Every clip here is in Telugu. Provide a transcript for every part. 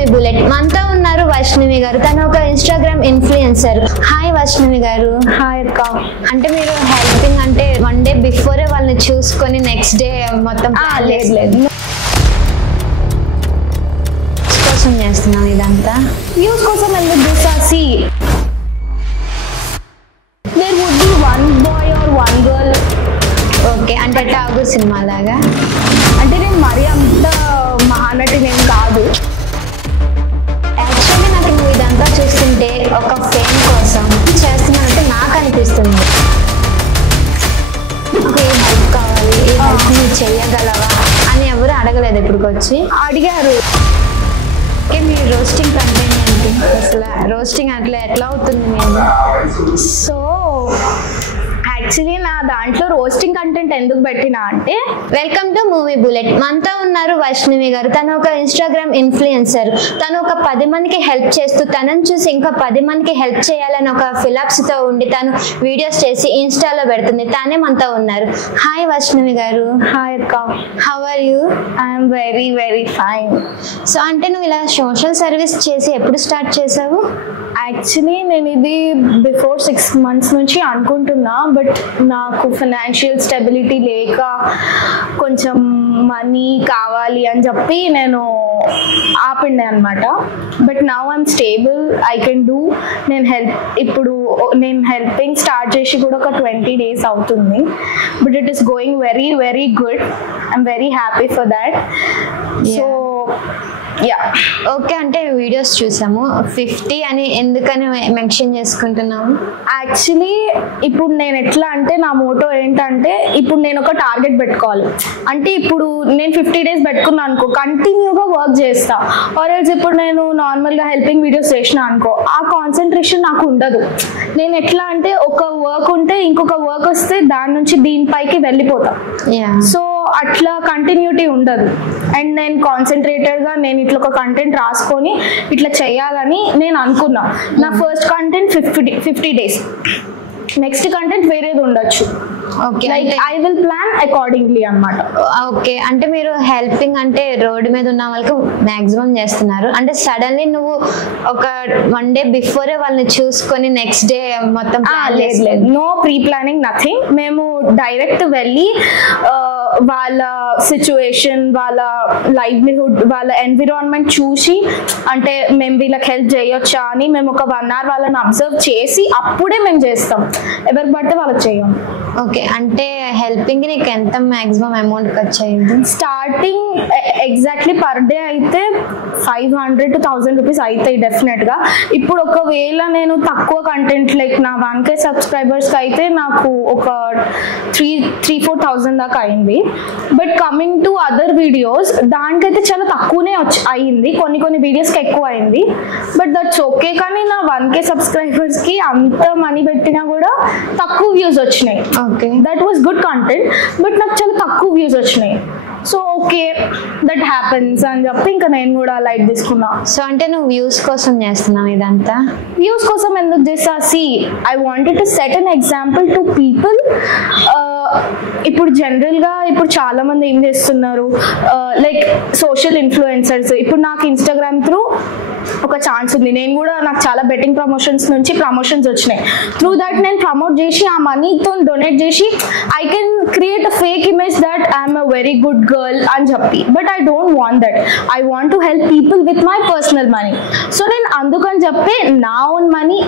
Movie bullet. మనతో ఉన్నారు వైష్ణవి గారు. తను ఒక Instagram influencer. Hi Vaishnavi garu. Hi అక్క. అంటే మీరు హెల్పింగ్ అంటే వన్ డే బిఫోరే వాళ్ళని చూసుకొని నెక్స్ట్ డే మొత్తం లేదు కోసం చేస్తున్నాం ఇదంతా. వ్యూస్ కోసం ఎందుకు చేసి there would be one boy or one girl. Okay, అంటే టాగు సినిమా లాగా. అంటే నేను మరీ అంత మహానటి నేను కాదు. యాక్చువల్లీ నాకు నువ్వు ఇదంతా చూస్తుంటే ఒక ఫేమ్ కోసం చేస్తున్నానంటే నాకు అనిపిస్తుంది. నాకు ఏ హెల్ప్ కావాలి, ఏ హెల్ప్ నువ్వు చెయ్యగలవా అని ఎవరు అడగలేదు ఇప్పటికొచ్చి. అడిగారు. ఓకే, మీ రోస్టింగ్ కంటెంట్ ఏంటి అసలు? రోస్టింగ్ అట్లా ఎట్లా అవుతుంది మీరు? సో యాక్చువల్లీ నా దాంట్లో రోస్టింగ్ కంటెంట్ ఎందుకు పెట్టినా అంటే, వెల్కమ్ టు మూవీ బుల్లెట్. మనతో ఉన్నారు వైష్ణవి గారు. తను ఒక ఇన్స్టాగ్రామ్ ఇన్ఫ్లుయెన్సర్. తను ఒక 10 మందికి హెల్ప్ చేస్తూ తనని చూసి ఇంకా 10 మందికి హెల్ప్ చేయాలని ఒక ఫిలాప్స్తో ఉండి తను వీడియోస్ చేసి ఇన్స్టాలో పెడుతుంది. తానే మనతో ఉన్నారు. హాయ్ వైష్ణవి గారు. హాయ్ అక్క. How are you? I'm very very fine. So అంటే నువ్వు ఇలా సోషల్ సర్వీస్ చేసి ఎప్పుడు స్టార్ట్ చేసావు? యాక్చువల్లీ నేను ఇది బిఫోర్ 6 months నుంచి అనుకుంటున్నా. బట్ నాకు ఫైనాన్షియల్ స్టెబిలిటీ లేక కొంచెం మనీ కావాలి అని చెప్పి నేను ఆపిండే అనమాట. But now I'm stable, I can do. ఇప్పుడు నేను హెల్పింగ్ స్టార్ట్ చేసి కూడా ఒక 20 days అవుతుంది. But it is going very very good. I'm very happy for that. So okay, అంటే వీడియోస్ చూసాము. 50 అని ఎందుకని మెన్షన్ చేసుకుంటున్నాము? యాక్చువల్లీ ఇప్పుడు నేను ఎట్లా అంటే, నా మోటో ఏంటంటే, ఇప్పుడు నేను ఒక టార్గెట్ పెట్టుకోవాలి. అంటే ఇప్పుడు నేను 50 days పెట్టుకున్నాను అనుకో, కంటిన్యూగా వర్క్ చేస్తా. ఆర్ ఎల్స్ ఇప్పుడు నేను నార్మల్గా హెల్పింగ్ వీడియోస్ చేసిన అనుకో, ఆ కాన్సన్ట్రేషన్ నాకు ఉండదు. నేను ఎట్లా అంటే, ఒక వర్క్ ఉంటే ఇంకొక వర్క్ వస్తే దాని నుంచి దీనిపైకి వెళ్ళిపోతా. సో అట్లా కంటిన్యూటీ ఉండదు. అండ్ నేను కాన్సన్ట్రేటెడ్గా నేను ఇట్లా ఒక కంటెంట్ రాసుకొని ఇట్లా చేయాలని నేను అనుకున్నా. నా first content 50 days, next content వేరేది ఉండొచ్చు. Okay, like I will plan accordingly అన్నమాట. ఓకే, అంటే మీరు హెల్పింగ్ అంటే రోడ్డు మీద ఉన్న వాళ్ళకి మాక్సిమం చేస్తున్నారు. అంటే సడన్లీ నువ్వు ఒక వన్ డే బిఫోరే వాళ్ళని చూసుకొని నెక్స్ట్ డే మొత్తం లేదు, నో ప్రీ ప్లానింగ్, నథింగ్. మేము డైరెక్ట్ వెళ్ళి వాళ్ళ సిచ్యువేషన్, వాళ్ళ లైవ్లీహుడ్, వాళ్ళ ఎన్విరాన్మెంట్ చూసి, అంటే మేము వీళ్ళకి హెల్ప్ చేయొచ్చా అని మేము ఒక 1 hour వాళ్ళని అబ్జర్వ్ చేసి అప్పుడే మేము చేస్తాం. ఎవరికి పడితే వాళ్ళకి చేయం. ఓకే, అంటే హెల్పింగ్ నీకు ఎంత మాక్సిమం అమౌంట్ ఖర్చు అయింది? స్టార్టింగ్ ఎగ్జాక్ట్లీ పర్ డే అయితే 500 to 1000 రూపీస్ అవుతాయి డెఫినెట్గా. ఇప్పుడు ఒకవేళ నేను తక్కువ కంటెంట్ లైక్ నా 1K సబ్స్క్రైబర్స్కి అయితే నాకు ఒక 3-4,000 దాకా అయింది. But coming to other videos, దానికైతే చాలా తక్కువనే అయింది. కొన్ని వీడియోస్కి ఎక్కువ అయింది. But that's okay. కానీ నా 1K సబ్స్క్రైబర్స్కి అంత మనీ పెట్టినా కూడా తక్కువ వ్యూస్ వచ్చినాయి. Okay, that was good content. But నాకు చాలా తక్కువ వ్యూస్ వచ్చినాయి. సో ఓకే, దట్ హ్యాపెన్స్ అని చెప్పి ఇంకా నేను కూడా లైట్ తీసుకున్నా. సో అంటే నువ్వు వ్యూస్ కోసం చేస్తున్నావు ఇదంతా? వ్యూస్ కోసం ఎందుకు చేస్తా? See I wanted to set an example to people. ఇప్పుడు జనరల్గా ఇప్పుడు చాలా మంది ఏం చేస్తున్నారు, లైక్ సోషల్ ఇన్ఫ్లుయెన్సర్స్. ఇప్పుడు నాకు ఇన్స్టాగ్రామ్ త్రూ ఒక ఛాన్స్ ఉంది. నేను కూడా నాకు చాలా బెట్టింగ్ ప్రమోషన్స్ నుంచి ప్రమోషన్స్ వచ్చినాయి. త్రూ దట్ నేను ప్రమోట్ చేసి ఆ మనీతో డొనేట్ చేసి I can create a fake image that I'm a very good girl అని చెప్పి. But I don't want that. I want to help people with my personal money. So నేను అందుకని చెప్పి నా ఓన్ మనీ,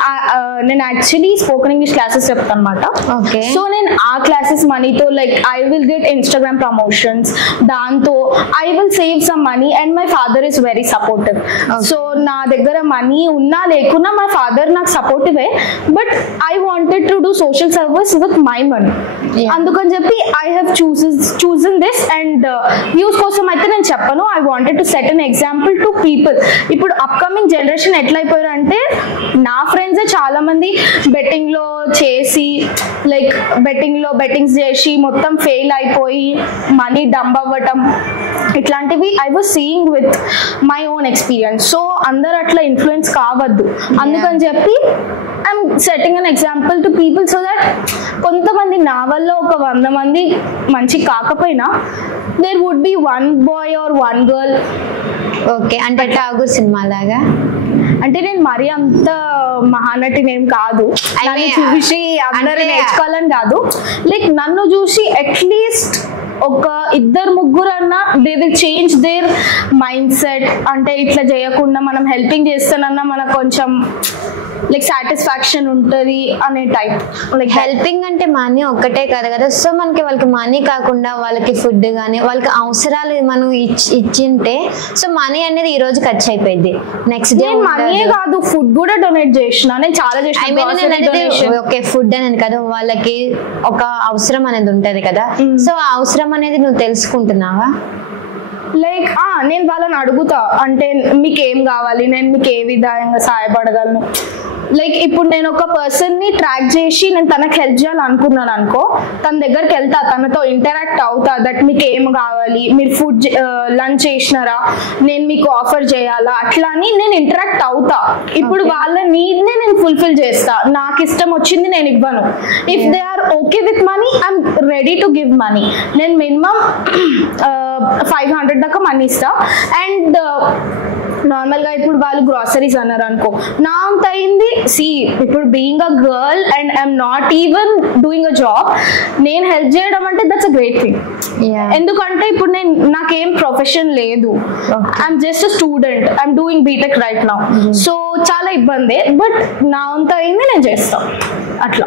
నేను యాక్చువల్లీ స్పోకెన్ ఇంగ్లీష్ క్లాసెస్ చెప్తాను అనమాట. ఓకే, సో నేను ఆ క్లాసెస్ మనీతో like I will get Instagram promotions. దాంతో I will save some money. And my father is very supportive. So నా దగ్గర మనీ ఉన్నా లేకున్నా మై ఫాదర్ నాకు సపోర్టివే. But I wanted to do social service with my money. అందుకని చెప్పి I have chosen this. And views కోసం అయితే నేను చెప్పను. I wanted to set an example to people. ఇప్పుడు అప్కమింగ్ జనరేషన్ ఎట్లయిపోయారు అంటే, నా ఫ్రెండ్సే చాలా మంది బెట్టింగ్లో చేసి లైక్ బెట్టింగ్స్ చేసి మొత్తం ఫెయిల్ అయిపోయి మనీ డంప్ అవ్వటం, ఇట్లాంటివి I was seeing with my own experience. So అందరు అట్లా ఇన్ఫ్లుయెన్స్ కావద్దు. అందుకని చెప్పి I'm setting an example to people so that కొంతమంది నా వల్ల ఒక 100 మంది మంచి కాకపోయినా there would be 1 boy or 1 girl okay, అంటే ఠాగూర్ సినిమా లాగా. అంటే నేను మరీ అంత మహానటిని ఏం కాదు, నన్ను చూసి అందరూ నేర్చుకోవాలని కాదు. లైక్ నన్ను చూసి అట్లీస్ట్ ఒక ఇద్దరు ముగ్గురు అన్నా they will change their mind set. అంటే ఇట్లా చేయకుండా మనం హెల్పింగ్ చేస్తానన్నా మనకు కొంచెం లైక్ సాటిస్ఫాక్షన్ ఉంటుంది అనే టైప్. లైక్ హెల్పింగ్ అంటే మనీ ఒక్కటే కాదు కదా. సో మనకి వాళ్ళకి మనీ కాకుండా వాళ్ళకి ఫుడ్ కానీ వాళ్ళకి అవసరాలు మనం ఇచ్చింటే సో మనీ అనేది ఈ రోజు ఖర్చు అయిపోయింది. నెక్స్ట్ డే మనీయే కాదు ఫుడ్ కూడా డొనేట్ చేసిన, నేను చాలా చేసిన. ఓకే, ఫుడ్ అనేది కదా, వాళ్ళకి ఒక అవసరం అనేది ఉంటది కదా. సో ఆ అవసరం అనేది నువ్వు తెలుసుకుంటున్నావా? లైక్ నేను వాళ్ళని అడుగుతా, అంటే మీకు ఏం కావాలి, నేను మీకు ఏ విధంగా సహాయపడగలను. లైక్ ఇప్పుడు నేను ఒక పర్సన్ ని ట్రాక్ చేసి నేను తనకు హెల్ప్ చేయాలనుకున్నాను అనుకో, తన దగ్గరికి వెళ్తా, తనతో ఇంటరాక్ట్ అవుతా. దట్ మీకు ఏం కావాలి, మీరు ఫుడ్ లంచ్ చేసినారా, నేను మీకు ఆఫర్ చేయాలా, అట్లా అని నేను ఇంటరాక్ట్ అవుతా. ఇప్పుడు వాళ్ళ నీడ్ ని నేను ఫుల్ఫిల్ చేస్తా. నాకు ఇష్టం వచ్చింది నేను ఇవ్వను. If they are okay with money I'm ready to give money. నేను మినిమం 500 దాకా మనీ ఇస్తా. అండ్ నార్మల్ గా ఇప్పుడు వాళ్ళు గ్రాసరీస్ అన్నారు అనుకో, నా అంత అయింది. సి ఇప్పుడు being a girl and I'm not even doing a job, నేను హెల్ప్ చేయడం అంటే దట్స్ అ గ్రేట్ థింగ్. ఎందుకంటే ఇప్పుడు నాకేం ప్రొఫెషన్ లేదు, I'm just a student, I'm doing BTech right now. So చాలా ఇబ్బంది, బట్ నా అంత అయింది నేను చేస్తా అట్లా.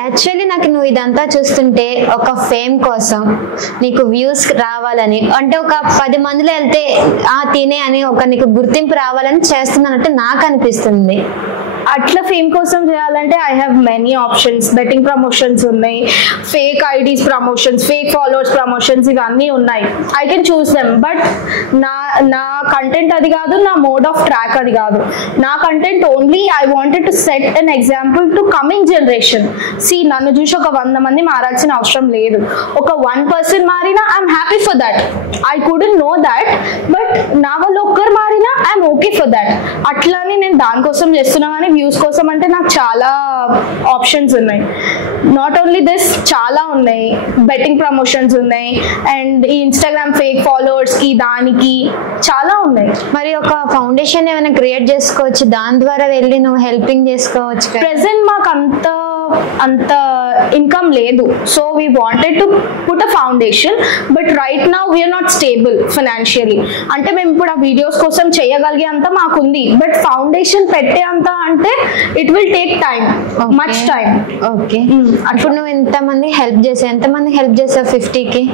యాక్చువల్లీ నాకు నువ్వు ఇదంతా చూస్తుంటే ఒక ఫేమ్ కోసం నీకు వ్యూస్ రావాలని, అంటే ఒక 10 మందిలో వెళ్తే తినే అని ఒక నీకు గుర్తింపు రావాలని చేస్తున్నానంటే నాకు అనిపిస్తుంది. అట్లా ఫేమ్ కోసం చేయాలంటే I have many options. Betting promotions ఉన్నాయి, fake IDs promotions, fake followers promotions, ఇవన్నీ ఉన్నాయి. I can choose them. But నా కంటెంట్ అది కాదు, నా మోడ్ ఆఫ్ ట్రాక్ అది కాదు. నా content only I wanted to set an example to coming generation. See నన్ను చూసి ఒక 100 మంది మారాల్సిన అవసరం లేదు. ఒక 1% మారినా I'm happy for that. I couldn't know that, but నా వాళ్ళు ఒక్కరు మారినా ఐఎమ్ ఓకే ఫర్ దట్. అట్లా అని నేను దానికోసం చేస్తున్నా. కానీ వ్యూస్ కోసం అంటే నాకు చాలా ఆప్షన్స్ ఉన్నాయి. నాట్ ఓన్లీ దిస్, చాలా ఉన్నాయి. బెట్టింగ్ ప్రమోషన్స్ ఉన్నాయి, అండ్ ఈ ఇన్స్టాగ్రామ్ ఫేక్ ఫాలోవర్స్ కి దానికి చాలా ఉన్నాయి. మరి ఒక ఫౌండేషన్ ఏమైనా క్రియేట్ చేసుకోవచ్చు, దాని ద్వారా వెళ్ళి నువ్వు హెల్పింగ్ చేసుకోవచ్చు. ప్రెసెంట్ మాకు అంత ఇన్కమ్ లేదు. So we wanted to put a foundation, but right now we're not stable financially. అంటే మేము ఇప్పుడు ఆ వీడియోస్ కోసం చేయగలిగే అంత మాకుంది, బట్ ఫౌండేషన్ పెట్టే అంత అంటే it will take time, much time. Okay, అప్పుడు నువ్వు ఎంతమంది హెల్ప్ చేసావు 50కి?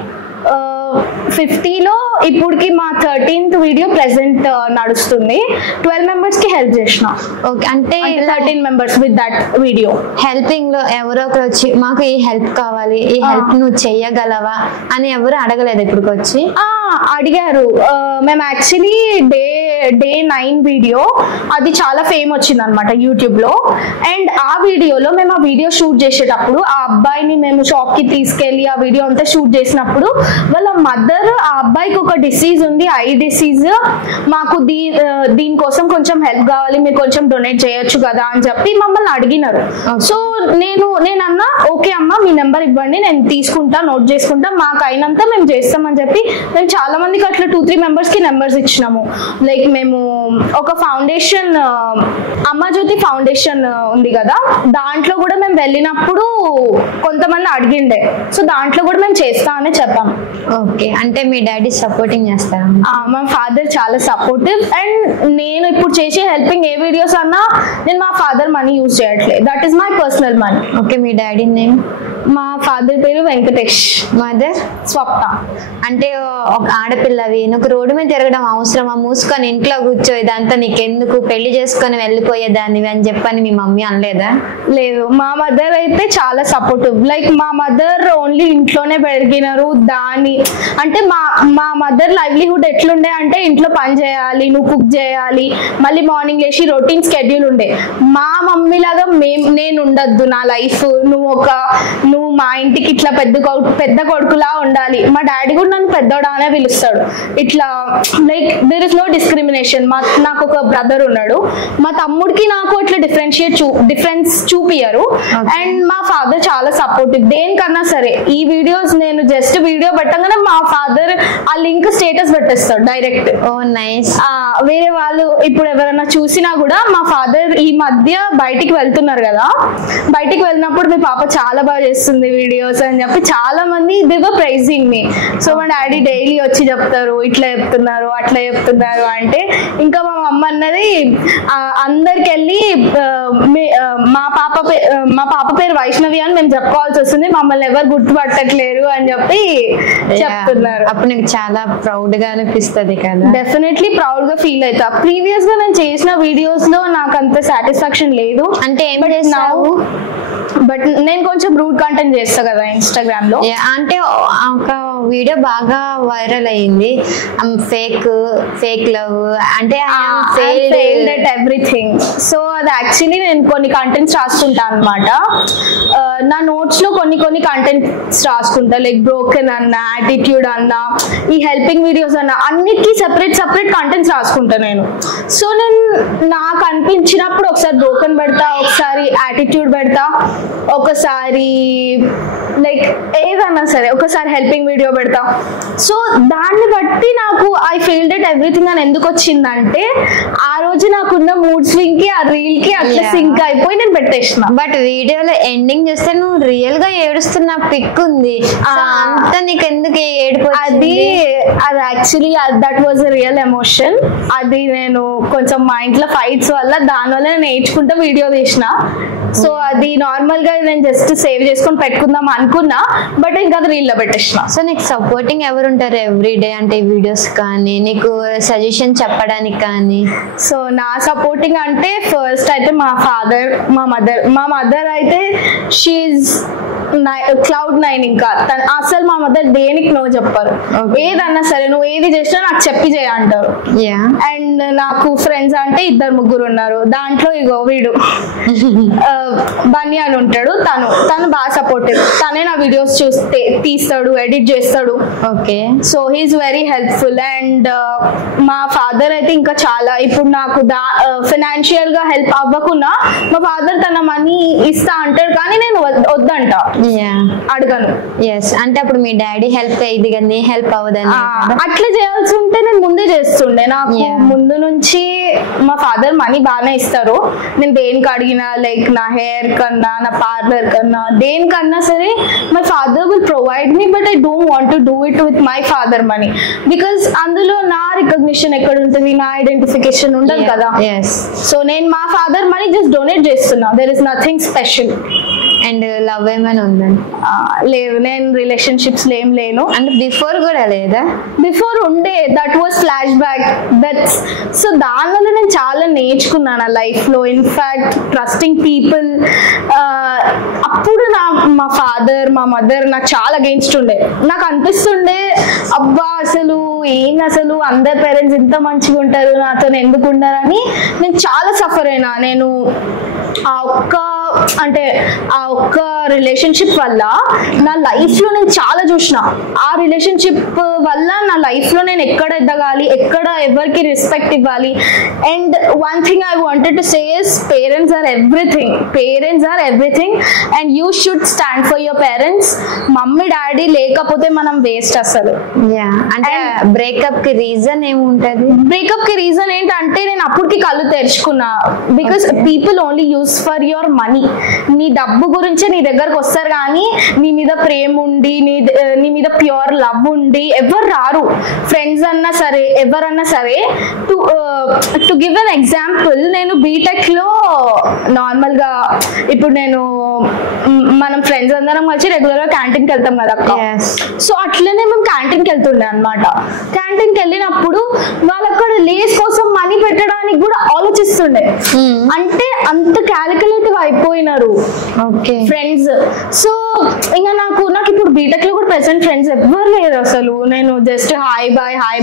50లో ఇప్పటికి మా 13th వీడియో ప్రెసెంట్ నడుస్తుంది. 12 members కి హెల్ప్ చేసిన. ఓకే, అంటే 13 members with that video. Helping లో ఎవరో ఒకరు వచ్చి మాకు ఈ హెల్ప్ కావాలి, ఈ హెల్ప్ నువ్వు చెయ్యగలవా అని ఎవరు అడగలేదు ఇప్పటికి వచ్చి? అడిగారు. మేము యాక్చువల్లీ డే 9 వీడియో అది చాలా ఫేమ్ వచ్చింది అనమాట యూట్యూబ్ లో. అండ్ ఆ వీడియోలో మేము ఆ వీడియో షూట్ చేసేటప్పుడు ఆ అబ్బాయిని మేము షాప్ కి తీసుకెళ్లి ఆ వీడియో అంతా షూట్ చేసినప్పుడు వాళ్ళ మదర్ ఆ అబ్బాయికి ఒక డిసీజ్ ఉంది, ఐ డిసీజ్, మాకు దీనికోసం కొంచెం హెల్ప్ కావాలి, మీరు కొంచెం డొనేట్ చేయొచ్చు కదా అని చెప్పి మమ్మల్ని అడిగినారు. సో నేను అన్నా ఓకే అమ్మా మీ నెంబర్ ఇవ్వండి, నేను తీసుకుంటా, నోట్ చేసుకుంటా, మాకు అయినంత మేము చేస్తామని చెప్పి మేము చాలా మందికి అట్లా 2-3 members కి నెంబర్స్ ఇచ్చినాము. లైక్ మేము ఒక ఫౌండేషన్ అమ్మజ్యోతి ఫౌండేషన్ ఉంది కదా, దాంట్లో కూడా మేము వెళ్ళినప్పుడు కొంతమంది అడిగిండే, సో దాంట్లో కూడా మేము చేస్తా అని చెప్పాం. ఓకే, అంటే మీ డాడీ సపోర్టింగ్ చేస్తారా? మా ఫాదర్ చాలా సపోర్టివ్. అండ్ నేను ఇప్పుడు చేసే హెల్పింగ్ ఏ వీడియోస్ అన్నా నేను మా ఫాదర్ మనీ యూజ్ చేయట్లేదు, that is my personal money. Okay, me daddy name? మా ఫాదర్ పేరు వెంకటేష్, మదర్ స్వప్న. అంటే ఒక ఆడపిల్లవి నువ్వు రోడ్డు మీద తిరగడం అవసరమా, మూసుకొని ఇంట్లో కూర్చో, ఇదంతా నీకెందుకు, పెళ్లి చేసుకొని వెళ్ళిపోయేదాన్ని అని చెప్పని మీ మమ్మీ అనలేదా? లేదు, మా మదర్ అయితే చాలా సపోర్టివ్. లైక్ మా మదర్ ఓన్లీ ఇంట్లోనే పెరిగినారు. అంటే మా మదర్ లైవ్లీహుడ్ ఎట్లుండే అంటే ఇంట్లో పని చేయాలి, నువ్వు కుక్ చేయాలి, మళ్ళీ మార్నింగ్ లేచి రొటీన్ స్కెడ్యూల్ ఉండే. మా మమ్మీ లాగా నేను ఉండద్దు, నా లైఫ్ నువ్వు మా ఇంటికి ఇట్లా పెద్ద కొడుకులా ఉండాలి. మా డాడీ కూడా నన్ను పెద్దోడా అనే పిలుస్తాడు. ఇట్లా like there is no discrimination. నాకు ఒక బ్రదర్ ఉన్నాడు, మా తమ్ముడికి నాకు ఇట్లా డిఫరెన్స్ చూపియరు. అండ్ మా ఫాదర్ చాలా సపోర్టివ్. దేనికన్నా సరే ఈ వీడియోస్ నేను జస్ట్ వీడియో పెట్టగానే మా ఫాదర్ ఆ లింక్ స్టేటస్ పెట్టేస్తాడు డైరెక్ట్. ఓ నైస్. వేరే వాళ్ళు ఇప్పుడు ఎవరైనా చూసినా కూడా మా ఫాదర్ ఈ మధ్య బయటికి వెళ్తున్నారు కదా, బయటికి వెళ్ళినప్పుడు మీ పాప చాలా బాగా చేస్తుంది వీడియోస్ అని చెప్పి చాలా మంది they were praising me. So మా డాడీ డైలీ వచ్చి చెప్తారు ఇట్లా చెప్తున్నారు అట్లా చెప్తున్నారు అంటే. ఇంకా మా అమ్మ అన్నది అందరికి వెళ్ళి మా పాప పేరు వైష్ణవి అని మేము చెప్పుకోవాల్సి వస్తుంది, మమ్మల్ని ఎవరు గుర్తుపట్టట్లేరు అని చెప్పి చెప్తున్నారు. అప్పుడు నీకు చాలా ప్రౌడ్ గా అనిపిస్తుంది కదా? డెఫినెట్లీ ప్రౌడ్ గా ఫీల్ అవుతా. ప్రీవియస్ గా నేను చేసిన వీడియోస్ లో నాకు అంత సాటిస్ఫాక్షన్ లేదు. అంటే ఏం చేస్తావు? బట్ నేను కొంచెం రూడ్ కంటెంట్ చేస్తా కదా ఇన్స్టాగ్రామ్ లో. అంటే ఒక వీడియో బాగా వైరల్ అయ్యింది, ఫేక్ లవ్ అంటే ఎవ్రీథింగ్. సో అది యాక్చువల్లీ నేను కొన్ని కంటెంట్స్ రాసుకుంటా అనమాట. నా నోట్స్ లో కొన్ని కంటెంట్స్ రాసుకుంటా, లైక్ బ్రోకెన్ అన్న, యాటిట్యూడ్ అన్న, ఈ హెల్పింగ్ వీడియోస్ అన్న, అన్నిటికీ సెపరేట్ కంటెంట్స్ రాసుకుంటా నేను. సో నేను నాకు అనిపించినప్పుడు ఒకసారి బ్రోకెన్ పెడతా, ఒకసారి యాటిట్యూడ్ పెడతా, ఒకసారి లైక్ ఏదన్నా సరే, ఒకసారి హెల్పింగ్ వీడియో పెడతా. సో దాన్ని బట్టి నాకు ఐ ఫీల్ దట్ ఎవ్రీథింగ్ అని ఎందుకు వచ్చిందంటే ఆ రోజు నాకున్న మూడ్ స్వింగ్ కి ఆ రీల్ కి అట్లా సింక్ అయిపోయి నేను పెట్టేసిన. బట్ వీడియోలో ఎండింగ్ చూస్తే నువ్వు రియల్ గా ఏడుస్తున్న పిక్ ఉంది, అంతా నీకు ఎందుకు ఏడుపు? అది actually that was a real emotion. అది నేను కొంచెం మా ఇంట్లో ఫైట్స్ వల్ల దానివల్ల నేర్చుకుంటూ వీడియో తీసిన. సో అది నార్మల్ గా నేను జస్ట్ సేవ్ చేసుకొని పెట్టుకుందాం అనుకున్నా, బట్ ఇంకా అది రీల్ లో పెట్టేసిన. సో నీకు సపోర్టింగ్ ఎవరు ఉంటారు ఎవ్రీ డే అంటే వీడియోస్ కానీ, నీకు సజెషన్ చెప్పడానికి కానీ? సో నా సపోర్టింగ్ అంటే ఫస్ట్ అయితే మా ఫాదర్, మా మదర్ అయితే షీఈ్ Cloud9. ఇంకా అసలు మా మదర్ దేనికి నో చెప్పారు. ఏదన్నా సరే నువ్వు ఏది చేసినా నాకు చెప్పి చేయ అంటారు. అండ్ నాకు ఫ్రెండ్స్ అంటే 2-3 ఉన్నారు. దాంట్లో ఇగో వీడు బన్నీ అని ఉంటాడు, తను బాగా సపోర్టివ్. తనే నా వీడియోస్ తీస్తాడు, ఎడిట్ చేస్తాడు. Okay. So he's very helpful. And మా ఫాదర్ అయితే ఇంకా చాలా, ఇప్పుడు నాకు ఫైనాన్షియల్ గా హెల్ప్ అవ్వకుండా మా ఫాదర్ తన మనీ ఇస్తా అంటాడు, కానీ నేను వద్దంట, అడగను. అంటే అప్పుడు మీ డాడీ హెల్ప్ అయ్యింది కదా, నీ హెల్ప్ అవ్వదని అట్లా చేయాల్సి ఉంటే నేను ముందే చేస్తుండే. నాకు ముందు నుంచి మా ఫాదర్ మనీ బాగానే ఇస్తారు. నేను దేనికి అడిగినా, లైక్ నా హెయిర్ కన్నా, నా పార్లర్ కన్నా, దేనికన్నా సరే my father will provide me. But I don't want to do it with my father money, because అందులో నా రికగ్నిషన్ ఎక్కడ ఉంటుంది, నా ఐడెంటిఫికేషన్ ఉండదు కదా. సో నేను మా ఫాదర్ మనీ జస్ట్ డొనేట్ చేస్తున్నా. There is nothing special. And love ఏమైనా ఉందండి? లేదు, నేను రిలేషన్షిప్స్ లో ఏం లేను. అంటే బిఫోర్ కూడా లేదా? బిఫోర్ ఉండే, that was flash back. That's so దానివల్ల నేను చాలా నేర్చుకున్నాను లైఫ్ లో. In fact trusting people. అప్పుడు మా ఫాదర్, మా మదర్ నాకు చాలా అగెయిన్స్ట్ ఉండే. నాకు అనిపిస్తుండే అబ్బా అసలు అందరి పేరెంట్స్ ఇంత మంచిగా ఉంటారు, నాతో ఎందుకు ఉండరని నేను చాలా సఫర్ అయినా. నేను ఆ ఒక్క రిలేషన్షిప్ వల్ల నా లైఫ్ లో నేను చాలా చూసిన. ఆ రిలేషన్షిప్ వల్ల నా లైఫ్ లో నేను ఎక్కడ ఎదగాలి, ఎక్కడ ఎవరికి రెస్పెక్ట్ ఇవ్వాలి. And one thing I wanted to say is parents are everything and you should stand for your parents. Mummy daddy లేకపోతే మనం వేస్ట్ అసలు. అంటే బ్రేకప్ కి రీజన్ ఏముంటది? బ్రేకప్ కి రీజన్ ఏంటంటే నేను అప్పటికి కళ్ళు తెరుచుకున్నా. Because people only use for your money. నీ డబ్బు గురించి నీ దగ్గరకు వస్తారు, కానీ నీ మీద ప్రేమ ఉండి, నీ మీద ప్యూర్ లవ్ ఉండి ఎవరు రారు. ఫ్రెండ్స్ అన్నా సరే, ఎవరన్నా సరే. టు గివ్ అన్ ఎగ్జాంపుల్, నేను బీటెక్ లో నార్మల్ గా ఇప్పుడు మనం ఫ్రెండ్స్ అందరం కలిసి రెగ్యులర్ గా క్యాంటీన్ కి వెళ్తాం కదా అక్క. సో అట్లనే మేము క్యాంటీన్ కి వెళ్తుండే అనమాట. క్యాంటీన్ కి వెళ్ళినప్పుడు వాళ్ళు అక్కడ లేస్ కోసం మనీ పెట్టడానికి కూడా ఆలోచిస్తుండే. అంటే అంత క్యాలిక్యులేటివ్ అయిపోయినారు ఫ్రెండ్స్. సో ఇంకా నాకు ఇప్పుడు బీటెక్ లో కూడా ప్రెసెంట్ ఫ్రెండ్స్ ఎవ్వరు లేరు అసలు. నేను జస్ట్ హాయ్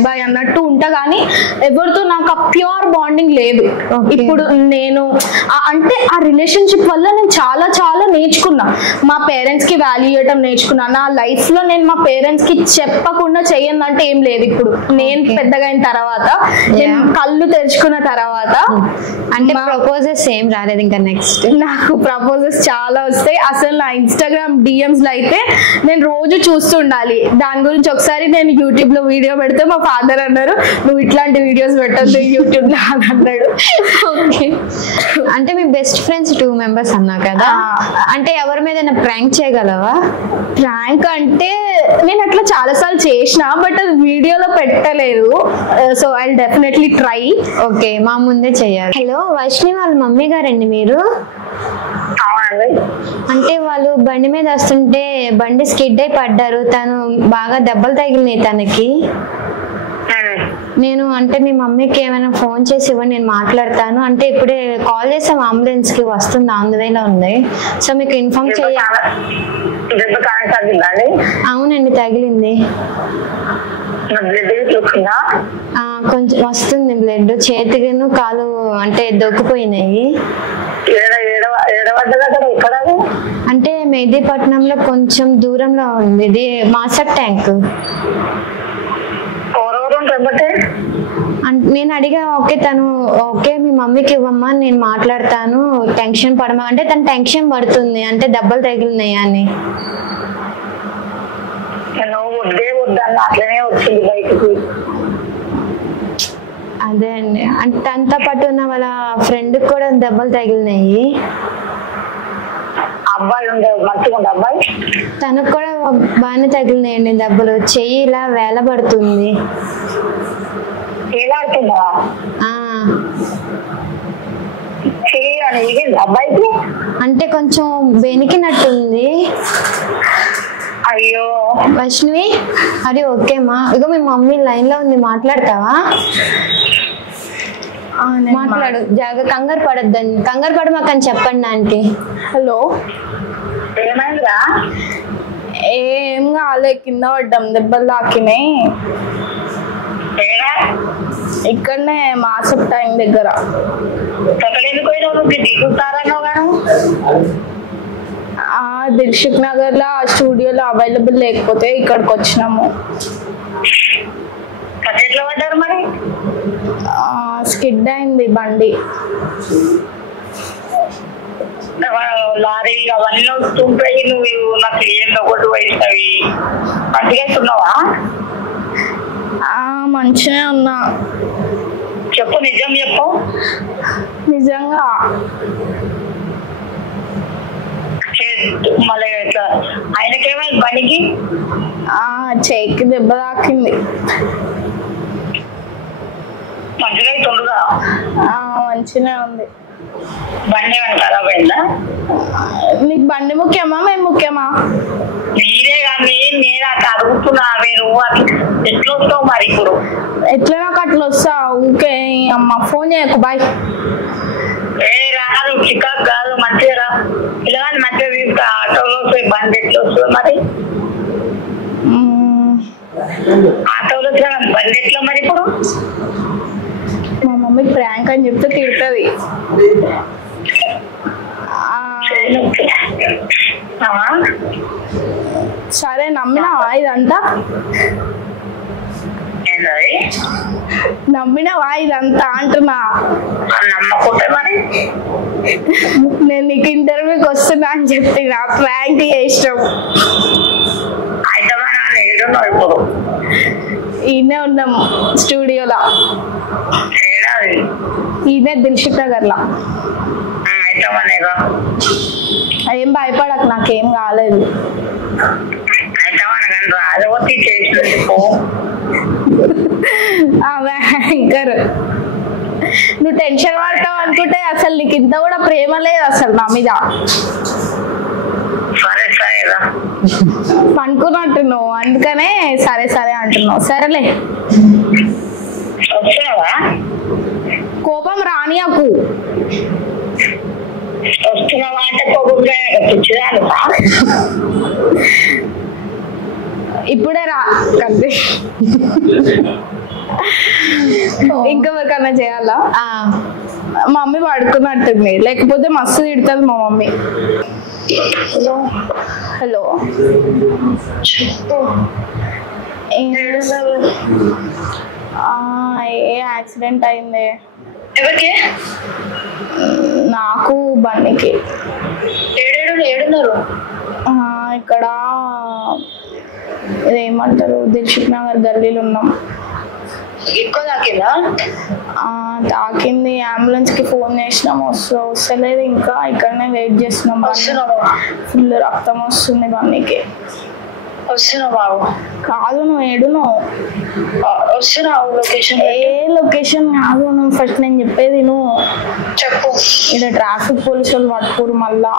బాయ్ అన్నట్టు ఉంటా కానీ ఎవరితో నాకు ఆ ప్యూర్ బాండింగ్ లేదు. ఇప్పుడు నేను అంటే ఆ రిలేషన్షిప్ వల్ల నేను చాలా చాలా నేర్చుకున్నా. మా పేరెంట్స్ కి వాల్యూ ఇవ్వడం నేర్చుకున్నా. నా లైఫ్ లో నేను మా పేరెంట్స్ కి చెప్పకుండా చెయ్యందంటే ఏం లేదు. ఇప్పుడు నేను పెద్దగా అయిన తర్వాత, నేను కళ్ళు తెరుచుకున్న తర్వాత, అంటే ప్రపోజెస్ ఏం రాలేదు ఇంకా నెక్స్ట్? నాకు ప్రపోజెస్ చాలా వస్తాయి. అసలు నా ఇన్స్టాగ్రామ్ డిఎమ్స్ లో అయితే నేను రోజు చూస్తుండాలి. దాని గురించి ఒకసారి నేను యూట్యూబ్ లో వీడియో పెడితే మా ఫాదర్ అన్నారు, నువ్వు ఇట్లాంటి వీడియోస్ పెట్టద్దు యూట్యూబ్ లో అని అన్నాడు. ఓకే, అంటే మీ బెస్ట్ ఫ్రెండ్స్ 2 members అన్నా కదా, అంటే ఎవరి మీద ప్రాంక్ చేయగలవా? ప్రాంక్ అంటే నేను అట్లా చాలా సార్లు చేసిన, బట్ అది వీడియోలో పెట్టలేదు. So I definitely try. Okay, మా ముందే చెయ్యాలి. హలో, వైష్ణవి వాళ్ళ మమ్మీ గారండి మీరు? అంటే వాళ్ళు బండి మీద వస్తుంటే బండి స్కిడ్ అయి పడ్డారు, తను బాగా దెబ్బలు తగిలినాయి తనకి. నేను అంటే మీ మమ్మీకి ఏమైనా ఫోన్ చేసి ఇవ్వండి, నేను మాట్లాడతాను. అంటే ఇప్పుడే కాల్ చేసాం, అంబులెన్స్ కి వస్తుంది, ఆంధ్రవేలో ఉంది. సో మీకు ఇన్ఫార్మ్ చేయాలి. అవునండి, తగిలింది. కొంచెం వస్తుంది బ్లడ్, చేతికిను కాలు అంటే దొక్కిపోయినాయి. అంటే మెహదీపట్నంలో కొంచెం దూరంలో ఉంది, ఇది మాసప్ ట్యాంక్. నేను అడిగా, ఓకే తను ఓకే మీ మమ్మీకి ఇవ్వమ్మా నేను మాట్లాడతాను, టెన్షన్ పడమా అంటే తను టెన్షన్ పడుతుంది, అంటే దెబ్బలు తగిలినాయి అని. అదే అండి, అంటే తనతో పాటు ఉన్న వాళ్ళ ఫ్రెండ్ కూడా దెబ్బలు తగిలినాయి. తనకు కూడా బాగానే తగిలినాయండి దెబ్బలు, చెయ్యి ఇలా వేలబడుతుంది. అంటే కొంచెం బెనికినట్టుంది. అయ్యో వైష్ణవి, అది ఓకేమా? ఇగో మీ మమ్మీ లైన్ లో ఉంది, మాట్లాడతావా? మాట్లాడు, జాగ్రత్త, కంగారు పడద్దని, కంగారు పడమాకని చెప్పండి ఆంటీ. హలో, ఏమైందిరా? ఏం కాలే, కింద పడ్డాం, దెబ్బలు తాకినాయి. ఇక్కడనే మాసప్ టైం దగ్గర. దిల్షుక్ నగర్ లో ఆ స్టూడియోలో అవైలబుల్ లేకపోతే ఇక్కడికి వచ్చినాము. మరి స్కిడ్ అయింది బండి. లారీ అవన్నీ వస్తుంటాయి, నువ్వు నాకు ఏం ఒకటి వైష్ణవి మంచిగా? మంచిగా ఉన్నా. చెప్పు, నిజం చెప్పు. నిజంగా మళ్ళీ ఎట్లా? ఆయనకేమైంది బండికి? చేయికి దెబ్బ తాకింది. మంచిగా అవుతుండగా? మంచిగా ఉంది. బండి ఏమైనా ఖరాబ్ అయిందా? నీకు బండి ముఖ్యమా మేము ముఖ్యమా? మీరే కానీ నేను అట్లా అడుగుతున్నా, మీరు ఎట్లా వస్తావు మరి ఇప్పుడు? ఎట్లా నాకు అట్లా వస్తా? ఊకే అమ్మ ఫోన్ చేయకు, బాయ్. రాదు, చికాకు కాదు, మంచిగా రా. ఇలా కానీ మంచిగా తీసుకు, ఆటోలో వస్తాయి, బండి ఎట్లా వస్తుంది మరి? ఆటోలో వచ్చినా బండి ఎట్లా మరి ఇప్పుడు? మా మమ్మీ ప్రాంక్ అని చెప్తే తిడుతుంది. సరే, నమ్మినావా ఇదంతా? నమ్మినావా ఇదంతా అంటున్నా? నమ్మకుంటే మరి నేను నీకు ఇంటర్వ్యూకి వస్తున్నా అని చెప్తే నా ప్రాంక్ చేసినావు. ఈయనే ఉన్నాం స్టూడియోలో, ఈయనే దిల్షుక్ నగర్ లా. ఏం భయపడకు, నాకేం కాలేదు. యాంకర్, నువ్వు టెన్షన్ పడతావు అనుకుంటే అసలు నీకు ఇంత కూడా ప్రేమ లేదు అసలు నా మీద. అనుకున్నట్టున్నావు, అందుకనే సరే సరే అంటున్నావు. సరేలే, కోపం రానియకు. ఇప్పుడే రా కంది ఇంకెవరికన్నా చేయాలా? మా మమ్మీ పడుకున్నట్టుంది, లేకపోతే మస్తు తిడుతుంది మా మమ్మీ. హలో ఏ యాక్సిడెంట్ అయింది నాకు బండికి. ఏడున్నారు ఇక్కడ ఇదేమంటారు దిల్షుక్ నగర్ గల్లీలో ఉన్నాం. ఎక్కువ తాకిందా? తాకింది, అంబులెన్స్ కి ఫోన్ చేసినాం, వస్తలేదు ఇంకా, ఇక్కడనే వెయిట్ చేస్తున్నాం. ఫుల్ రక్తం వస్తుంది బండికి. వస్తున్నావు బాబు? కాదు, నువ్వు ఏడున్నావు? వస్తున్నావు లొకేషన్? ఏ లొకేషన్ కాదు, నువ్వు ఫస్ట్ నేను చెప్పేది నువ్వు చెప్పు. ఇక్కడ ట్రాఫిక్ పోలీసు వాళ్ళు పట్టుకోరు, మళ్ళా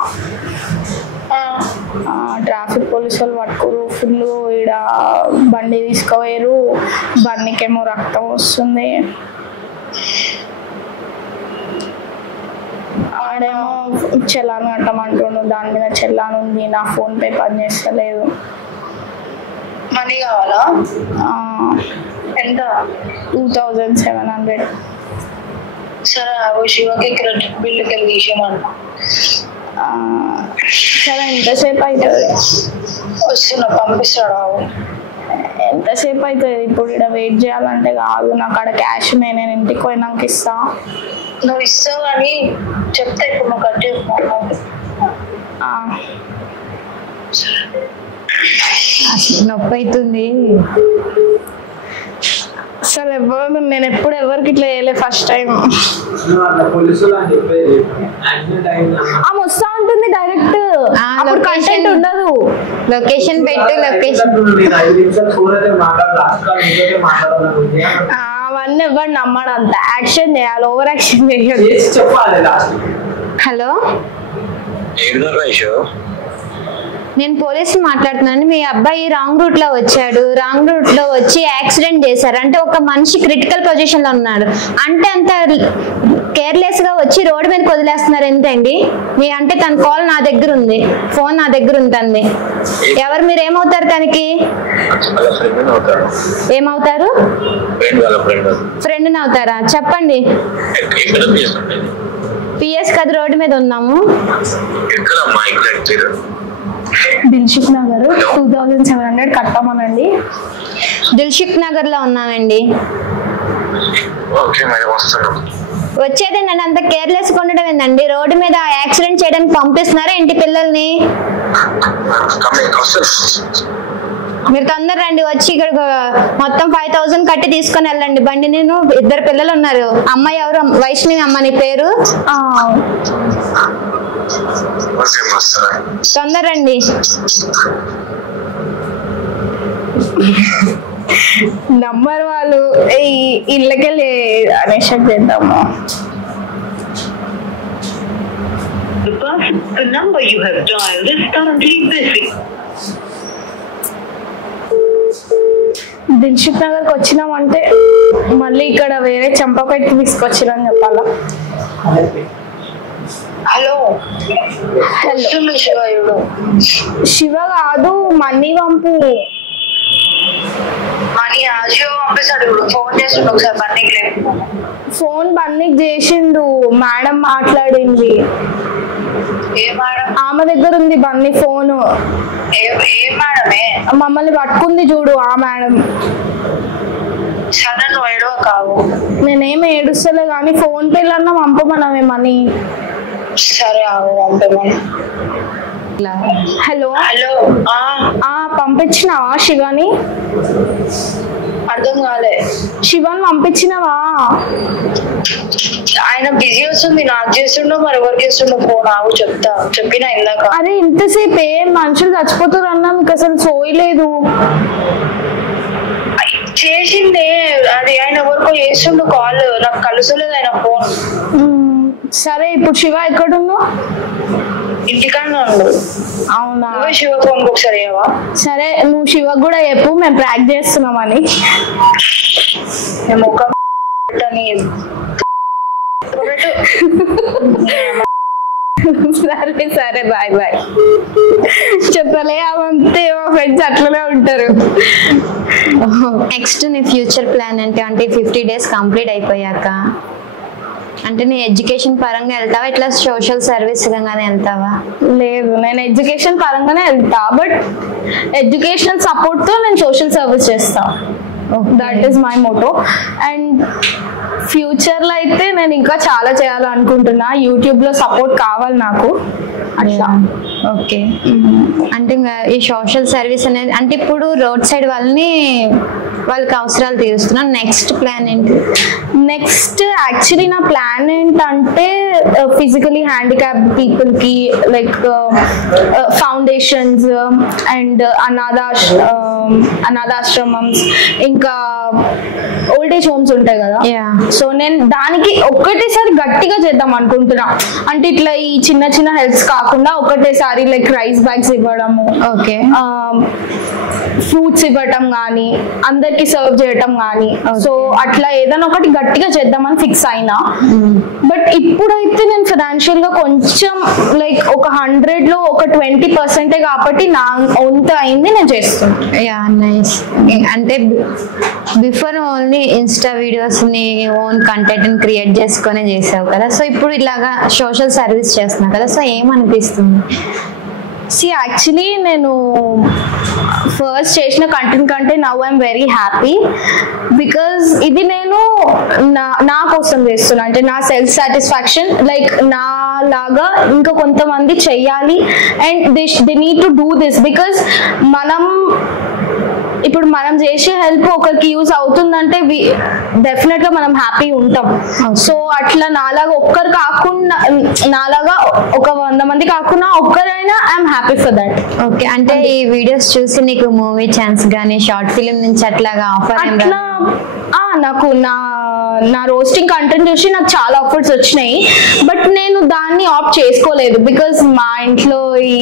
ట్రాఫిక్ పోలీసు వాళ్ళు పట్టుకోరు ఫుల్. ఈడ బండి తీసుకుపోయారు, బండికేమో రక్తం వస్తుంది. ఆడేమో చెల్లాను కట్టమంటుండు, దాని మీద చెల్లాను ఉంది, నా ఫోన్ పే పని చేస్తలేదు. మనీ కావాలా? ఎంత? 2700. సరే శివకి క్రెడిట్ బిల్లుకి వెళ్ళి తీసేయమన్నా. సరే ఎంతసేపు అవుతుంది? వస్తున్నా, పంపిస్తాడా? ఎంతసేపు అవుతుంది? ఇప్పుడు ఇక్కడ వెయిట్ చేయాలంటే కాదు, నాకు అక్కడ క్యాష్ నేను ఇంటికి పోయినాక ఇస్తా. నువ్వు ఇస్తావు కానీ చెప్తా, ఇప్పుడు నువ్వు కట్ చేస్తున్నావు. నొప్పి అవుతుంది. అసలు ఎవరు, నేను ఎప్పుడు ఎవరికి ఇట్లా చేయలే, ఫస్ట్ టైం. ఆమె వస్తా ఉంటుంది డైరెక్ట్, అప్పుడు కంటెంట్ ఉండదు. లొకేషన్ పెట్టు, లొకేషన్. అవన్నీ ఎవరు నమ్మడు, అంత యాక్షన్ చేయాలి, ఓవర్ యాక్షన్ చేయాలి. హలో, నేను పోలీసులు మాట్లాడుతున్నాను. మీ అబ్బాయి రాంగ్ రూట్ లో వచ్చాడు, రాంగ్ రూట్ లో వచ్చి యాక్సిడెంట్ చేశారు. అంటే ఒక మనిషి క్రిటికల్ పొజిషన్ లో ఉన్నాడు అంటే అంత కేర్లెస్ గా వచ్చి రోడ్డు మీద వదిలేస్తున్నారు. ఎంతండి మీ అంటే తన కాల్ నా దగ్గర ఉంది, ఫోన్ నా దగ్గర ఉంటుంది. ఎవరు మీరు? ఏమవుతారు తనకి? ఏమవుతారు? ఫ్రెండ్ అవుతారా? చెప్పండి. పిఎస్ కది రోడ్డు మీద ఉన్నాము. దిల్షుక్ నగర్ 2700 కట్టామనండి. దిల్షుక్ నగర్ లో ఉన్నామండి. వచ్చేది నన్ను అంత కేర్లెస్ గా ఉండడం ఏందండి? రోడ్డు మీద యాక్సిడెంట్ చేయడానికి పంపిస్తున్నారా ఏంటి పిల్లల్ని? మీరు తొందర రండి, వచ్చి ఇక్కడ మొత్తం 5000 కట్టి తీసుకొని వెళ్ళండి బండి. నేను 2 పిల్లలు ఉన్నారు. అమ్మాయి ఎవరు? వైష్ణవి అమ్మ నీ పేరు? తొందర రండి. నంబర్ వాళ్ళు ఇళ్ళకెళ్ళి అనేషక్ చేద్దాము. The number you have dialed is currently busy. Dilsukh నగర్కి వచ్చినామంటే మళ్ళీ ఇక్కడ వేరే చంపపెట్టి తీసుకొచ్చిరని చెప్పాలా? హలో, శివ కాదు, మనీ పంపు. మనీ శివ పంపిస్తాడు. ఫోన్ చేస్తుండు, ఒకసారి బన్నీకి. ఫోన్ బన్నీకి చేసిండు, మేడం మాట్లాడింది. ఆమె దగ్గర ఉంది బన్నీ ఫోను. మమ్మల్ని పట్టుకుంది చూడు ఆ మేడం. నేనేమి ఏడుస్తలే కానీ ఫోన్ పేలన్నా పంపమనమే మనీ. సరే పంపమని. హలో హలో, పంపించినావా శివాని? అర్థం కాలే. శివాని పంపించినావా? ఆయన బిజీ వస్తుంది, నాకు చేస్తుండో మరి ఎవరికి చేస్తుండో ఫోన్. ఆవు చెప్తా, చెప్పినా ఇందాక. అరే ఇంతసేపు ఏం మనుషులు చచ్చిపోతారు అన్నా, మీకు అసలు సోయలేదు. చేసిందే అది, ఆయన ఎవరికో చేస్తుండో కాల్, నాకు కలుసలేదు ఆయన ఫోన్. సరే ఇప్పుడు శివ ఎక్కడుందో? ఇంటికన్నా ఉండు. అవునా? శివ ఫోన్ ఒకసారి. సరే నువ్వు శివ కూడా చెప్పు, మేము ట్రాక్ చేస్తున్నామని. సరే సరే బాయ్ బాయ్. చెప్పలే అవంతే మా ఫ్రెండ్స్ అట్లనే ఉంటారు. నెక్స్ట్ నీ ఫ్యూచర్ ప్లాన్ అంటే 50 days కంప్లీట్ అయిపోయాక అంటే నీ ఎడ్యుకేషన్ పరంగా వెళ్తావా, ఇట్లా సోషల్ సర్వీస్ గానే వెళ్తావా? లేదు, నేను ఎడ్యుకేషన్ పరంగానే వెళ్తా, బట్ ఎడ్యుకేషనల్ సపోర్ట్ తో నేను సోషల్ సర్వీస్ చేస్తా. That is my Moto. And future లో అయితే నేను ఇంకా చాలా చేయాలనుకుంటున్నా. యూట్యూబ్ లో సపోర్ట్ కావాలి నాకు అట్లా. ఓకే, అంటే ఈ సోషల్ సర్వీస్ అనేది అంటే ఇప్పుడు రోడ్ సైడ్ వాళ్ళకి అవసరాలు తీరుస్తున్నాను. నెక్స్ట్ ప్లాన్ ఏంటి? నెక్స్ట్ యాక్చువల్లీ నా ప్లాన్ ఏంటంటే ఫిజికలీ హ్యాండిక్యాప్ పీపుల్ కి లైక్ ఫౌండేషన్స్ అండ్ అనాథాశ్రమమ్స్ ఇంకా ఓల్డ్ ఏజ్ హోమ్స్ ఉంటాయి కదా, సో నేను దానికి ఒక్కటేసారి గట్టిగా చేద్దాం అనుకుంటున్నా. అంటే ఇట్లా ఈ చిన్న చిన్న హెల్ప్స్ కాకుండా ఒకటేసారి లైక్ రైస్ బ్యాగ్స్ ఇవ్వడము, ఓకే, ఫ్రూట్స్ ఇవ్వటం కానీ, అందరికి సర్వ్ చేయటం కానీ, సో అట్లా ఏదైనా ఒకటి గట్టిగా చేద్దామని ఫిక్స్ అయినా. బట్ ఇప్పుడైతే నేను ఫైనాన్షియల్ గా కొంచెం లైక్ ఒక 100 లో ఒక 20% కాబట్టి నా వంతు అయింది నేను చేస్తున్నాను. Yeah, nice. అంటే బిఫోర్ ఓన్లీ ఇన్స్టా వీడియోస్ ని ఓన్ కంటెంట్ క్రియేట్ చేసుకొని చేసావు కదా, సో ఇప్పుడు ఇలాగా సోషల్ సర్వీస్ చేస్తున్నావు కదా, సో ఏమనిపిస్తుంది? యాక్చువల్లీ నేను ఫస్ట్ చేసిన కంటెంట్ కంటే now I'm very happy because ఇది నేను నా కోసం చేస్తున్నా. అంటే నా సెల్ఫ్ సాటిస్ఫాక్షన్, లైక్ నా లాగా ఇంకా కొంతమంది చెయ్యాలి and they need to do this because ఇప్పుడు మనం చేసే హెల్ప్ ఒకరికి యూజ్ అవుతుందంటే డెఫినెట్ గా మనం హ్యాపీ ఉంటాం. సో అట్లా నాలాగా ఒక్కరు కాకుండా, నాలాగా ఒక 100 మంది కాకుండా ఒక్కరైనా I'm happy for that. Okay, అంటే ఈ వీడియోస్ చూసి నీకు మూవీ ఛాన్స్ గానీ షార్ట్ ఫిలిం నుంచి అట్లాగా ఆఫర్? అట్లా నాకు నా రోస్టింగ్ కంటెంట్ చూసి నాకు చాలా ఆఫర్స్ వచ్చినాయి, బట్ నేను దాన్ని ఆప్ట్ చేసుకోలేదు బికాస్ మా ఇంట్లో ఈ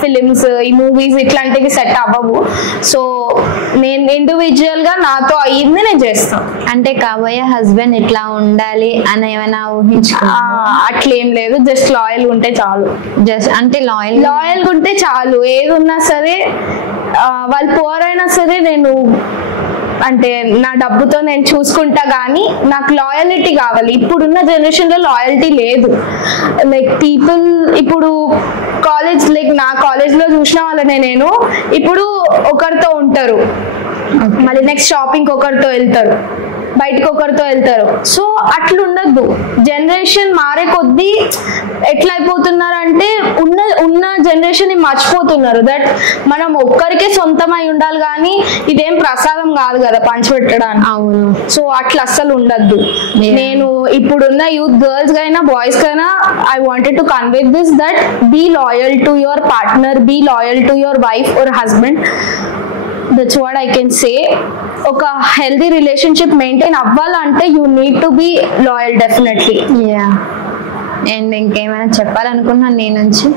ఫిలిమ్స్, ఈ మూవీస్ ఇట్లాంటివి సెట్ అవ్వవు. సో నేను ఇండివిజువల్ గా నాతో అయ్యింది నేను చేస్తాను. అంటే కాబోయే హస్బెండ్ ఇట్లా ఉండాలి అని ఏమైనా అట్లేం లేదు, జస్ట్ లాయల్ ఉంటే చాలు. జస్ట్ అంటే లాయల్ ఉంటే చాలు. ఏది ఉన్నా సరే, వాళ్ళు పువర్ అయినా సరే నేను అంటే నా డబ్బుతో నేను చూసుకుంటా, కానీ నాకు లాయల్టీ కావాలి. ఇప్పుడున్న జనరేషన్ లో లాయల్టీ లేదు. లైక్ పీపుల్ ఇప్పుడు కాలేజ్, లైక్ నా కాలేజ్ లో చూసిన వాళ్ళనే నేను ఇప్పుడు ఒకరితో ఉంటారు, మళ్ళీ నెక్స్ట్ షాపింగ్ ఒకరితో వెళ్తారు, బయటకు ఒకరితో వెళ్తారు. సో అట్లా ఉండద్దు. జనరేషన్ మారే కొద్దీ ఎట్లా అయిపోతున్నారంటే ఉన్న జనరేషన్ ని మర్చిపోతున్నారు. దట్ మనం ఒక్కరికే సొంతమై ఉండాలి, కానీ ఇదేం ప్రసాదం కాదు కదా పంచిపెట్టడానికి. అవును. సో అట్లా అస్సలు ఉండద్దు. నేను ఇప్పుడున్న యూత్ గర్ల్స్ కైనా బాయ్స్ కైనా I wanted to convey this, that be loyal to your partner, be loyal to your wife or husband. That's what I can say. ఒక హెల్దీ రిలేషన్షిప్ మెయింటైన్ అవ్వాలంటే you need to be loyal definitely. Yeah. And ఇంకేమైనా చెప్పాలనుకున్నాను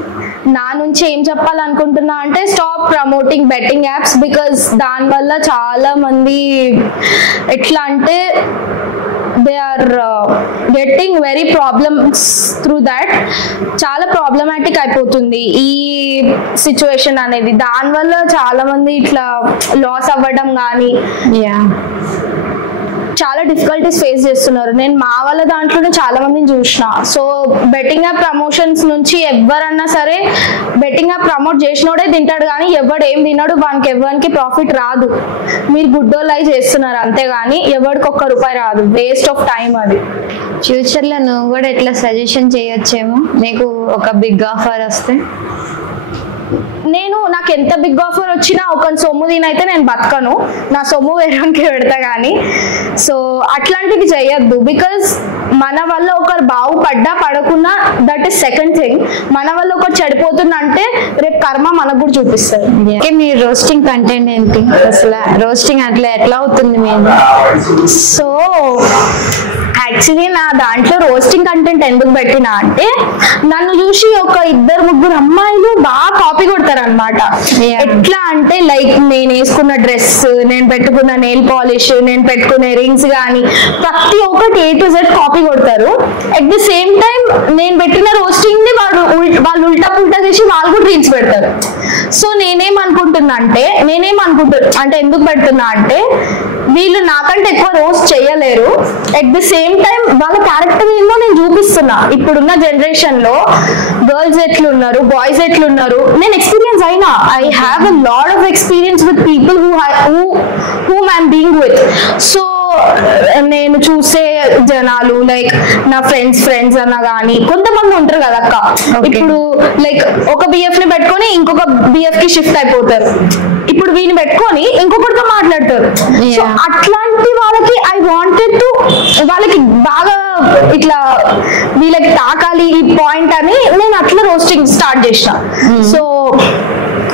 నా నుంచి ఏం చెప్పాలనుకుంటున్నా అంటే stop promoting betting apps because దానివల్ల చాలా మంది ఎట్లా అంటే they are getting very problems through that. చాలా ప్రాబ్లమాటిక్ అయిపోతుంది ఈ సిచ్యువేషన్ అనేది. దానివల్ల చాలా మంది ఇట్లా లాస్ అవ్వడం కానీ చాలా డిఫికల్టీస్ ఫేస్ చేస్తున్నారు. నేను మా వాళ్ళ దాంట్లోనే చాలా మందిని చూసిన. సో బెట్టింగ్ యాప్ ప్రమోషన్స్ నుంచి ఎవరన్నా సరే బెట్టింగ్ యాప్ ప్రమోట్ చేసినోడే తింటాడు, కానీ ఎవడు ఏం తిన్నాడు, వానికి ఎవరికి ప్రాఫిట్ రాదు. మీరు గుడ్డోళ్ళు అయి చేస్తున్నారు అంతేగాని ఎవరికి ₹1 రాదు. వేస్ట్ ఆఫ్ టైం అది. ఫ్యూచర్ లో నువ్వు కూడా ఇట్లా సజెషన్ చేయొచ్చేమో, నీకు ఒక బిగ్ ఆఫర్ వస్తే? నాకు ఎంత బిగ్ ఆఫర్ వచ్చినా ఒక సొమ్ము దీనైతే నేను బతకను. నా సొమ్ము వేరేకి పెడతా కానీ. సో అట్లాంటివి చేయొద్దు. బికాజ్ మన వల్ల ఒకరు బాగుపడ్డా పడకున్నా దట్ ఈస్ సెకండ్ థింగ్. మన వల్ల ఒకరు చెడిపోతున్నా అంటే రేపు కర్మ మనకు కూడా చూపిస్తుంది. మీ రోస్టింగ్ కంటెంట్ ఏంటి అసలు? రోస్టింగ్ అట్లా ఎట్లా అవుతుంది మీరు? సో యాక్చువల్లీ నా దాంట్లో రోస్టింగ్ కంటెంట్ ఎందుకు పెట్టినా అంటే నన్ను చూసి ఒక 2-3 అమ్మాయిలు బాగా కాపీ కొడతారు అనమాట. ఎట్లా అంటే లైక్ నేను వేసుకున్న డ్రెస్, నేను పెట్టుకున్న నెయిల్ పాలిష్, నేను పెట్టుకునే రింగ్స్ కానీ ప్రతి ఒక్కటి A to Z కాపీ కొడతారు. అట్ ది సేమ్ టైం నేను పెట్టిన రోస్టింగ్ ని వాళ్ళు ఉల్టా పుల్టా చేసి వాళ్ళు కూడా రీల్స్ పెడతారు. సో నేనేమనుకుంటున్నా అంటే ఎందుకు పెడుతున్నా అంటే వీళ్ళు నాకంటే ఎక్కువ రోస్ట్ చేయలేరు, అట్ ది సేమ్ టైం వాళ్ళ క్యారెక్టర్ ఏందో నేను చూపిస్తున్నా. ఇప్పుడున్న జనరేషన్ లో గర్ల్స్ ఎట్లున్నారు, బాయ్స్ ఎట్లున్నారు నేను ఎక్స్పీరియన్స్ అయినా. I have a lot of experience with people whom I'm being with. So నేను చూసే జనాలు లైక్ నా ఫ్రెండ్స్ అన్నా కానీ కొంతమంది ఉంటారు కదా అక్క, ఇప్పుడు లైక్ ఒక BF ని పెట్టుకొని ఇంకొక BF కి షిఫ్ట్ అయిపోతారు, ఇప్పుడు వీని పెట్టుకొని ఇంకొకరితో మాట్లాడతారు. సో అట్లాంటి వాళ్ళకి ఐ వాంటెడ్ టు వాళ్ళకి బాగా ఇట్లా వీళ్ళకి తాకాలి ఈ పాయింట్ అని నేను అట్లా రోస్టింగ్ స్టార్ట్ చేసిన. సో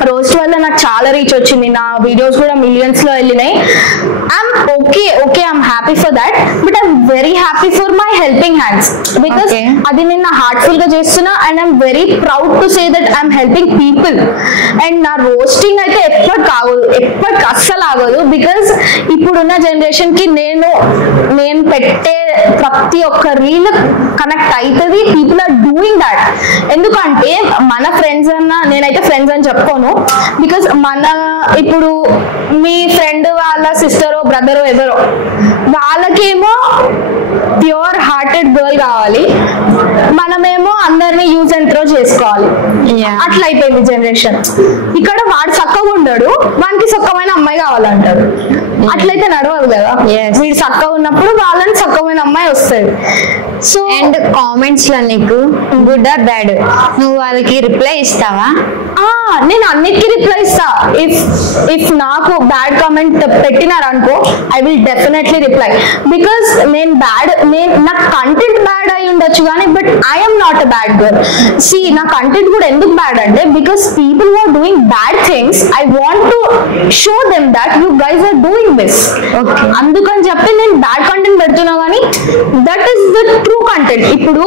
రోస్ట్ వల్ల నాకు చాలా రీచ్ వచ్చింది, నా వీడియోస్ కూడా మిలియన్స్ లో వెళ్ళినాయి. I'm okay I'm happy for that, but I'm very happy for my helping hands because అది నేను నా హార్ట్ఫుల్ గా చేస్తున్నా and I'm very proud to say that I'm helping people. And నా రోస్టింగ్ అయితే ఎప్పటికి అస్సలు ఆగదు బికాస్ ఇప్పుడున్న జనరేషన్ కి నేను పెట్టే ప్రతి ఒక్క రీల్ కనెక్ట్ అవుతుంది. People are doing that. ఎందుకంటే మన ఫ్రెండ్స్ నేనైతే ఫ్రెండ్స్ అని చెప్పుకోను బికాస్ ఇప్పుడు మీ ఫ్రెండ్ వాళ్ళ సిస్టరో బ్రదరో ఎవరో వాళ్ళకేమో ప్యూర్ హార్టెడ్ గర్ల్ కావాలి, మనమేమో అందరినీ యూజ్ అండ్ త్రో చేసుకోవాలి. అట్లా అయిపోయింది జనరేషన్. ఇక్కడ వాడు చక్కగా ఉండడు, వానికి చక్కమైన అమ్మాయి కావాలంటాడు. అట్లయితే నడవదు కదా. వీడు చక్కగా ఉన్నప్పుడు వాళ్ళని చక్కమైన అమ్మాయి వస్తుంది. సో అండ్ కామెంట్స్ లో నీకు గుడ్ ఆర్ బ్యాడ్ నువ్వు వాళ్ళకి రిప్లై ఇస్తావా? నేను అన్నిటికీ రిప్లై ఇస్తా. ఇఫ్ నాకు బ్యాడ్ కామెంట్ పెట్టినారనుకో I will definitely reply because నాకు కంటెంట్ బ్యాడ్ అయి ఉండొచ్చు కానీ but I'm not a bad girl. See నా కంటెంట్ కూడా ఎందుకు బ్యాడ్ అంటే because people are doing bad things, I want to show them that you guys are doing this. అందుకని చెప్పి నేను బ్యాడ్ కంటెంట్ పెడుతున్నా కానీ that is the true content. ఇప్పుడు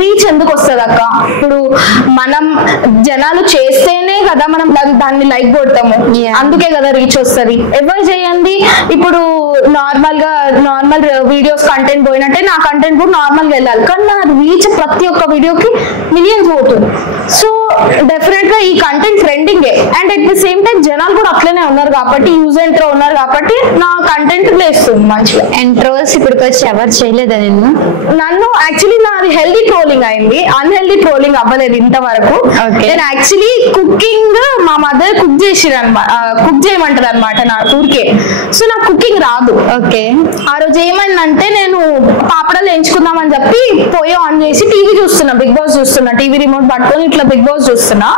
రీచ్ ఎందుకు వస్తుంది అక్క? ఇప్పుడు మనం జనాలు చేస్తేనే కదా మనం దాన్ని లైక్ కొడతాము, అందుకే కదా రీచ్ వస్తుంది. ఎవరు చేయండి ఇప్పుడు నార్మల్ వీడియోస్ కంటెంట్ పోయినట్టే నా కంటెంట్ కూడా నార్మల్ గా వెళ్ళాలి, కానీ నా రీచ్ ప్రతి ఒక్క వీడియోకి మిలియన్స్ పోతుంది. సో డెఫినెట్ గా ఈ content trending and at the same time జనాలు కూడా అట్లనే ఉన్నారు కాబట్టి యూజ్ అండ్ త్రో ఉన్నారు కాబట్టి నా కంటెంట్ లేస్తుంది మంచిగా. అండ్ ట్రోల్స్ ఇప్పటికి వచ్చి ఎవరు చేయలేదా నన్ను? యాక్చువల్లీ నాది హెల్దీ ట్రోలింగ్ అయింది, అన్హెల్దీ ట్రోలింగ్ అవ్వలేదు ఇంతవరకు. నేను యాక్చువల్లీ కుకింగ్ మా మదర్ కుక్ చేయమంటారు అనమాట నా ఊరికే. సో నాకు కుకింగ్ రాదు. ఆ రోజు ఏమైందంటే నేను పాపడాలు ఎంచుకుందామని చెప్పి పొయ్యి ఆన్ చేసి టీవీ చూస్తున్నా, బిగ్ బాస్ చూస్తున్నా, టీవీ రిమోట్ పట్టుకొని ఇట్లా బిగ్ బాస్ చూస్తున్నా.